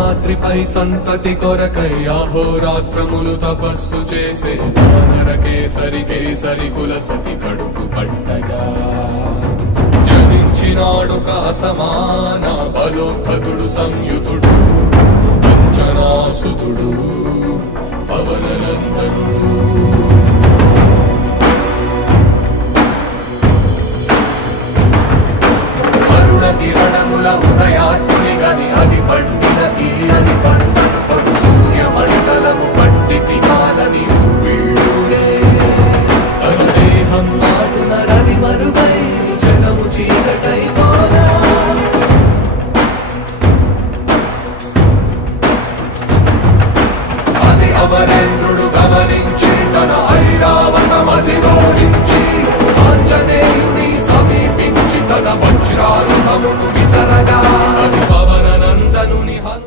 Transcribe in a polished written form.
అంజనాద్రిపై సంతతి కొరకై అహోరాత్రములు తపస్సు చేసే వానర కేసరి కేసరి కుల సతి కడుపు పట్టగా జనించినాడొక అసమాన బలోద్ధతుడు సంయుతుడు అంజనాసుతుడు పవననందనుడు. కిరణముల ఉదయాత్ముని గని అది పండిన తీయని పంటను కొడు సూర్య మండలము పట్టి తినాలని ఊళ్ళూరే తన దేహం నాటున రవి మరుగై జగము చీకటై పోనా అది అమరేంద్రుడు గమనించి తన ఐరావతమధిరోహించి ఆంజనేయుని సమీపించి తన వజ్రాయుధమును విసరగా అది పవననందనుని హను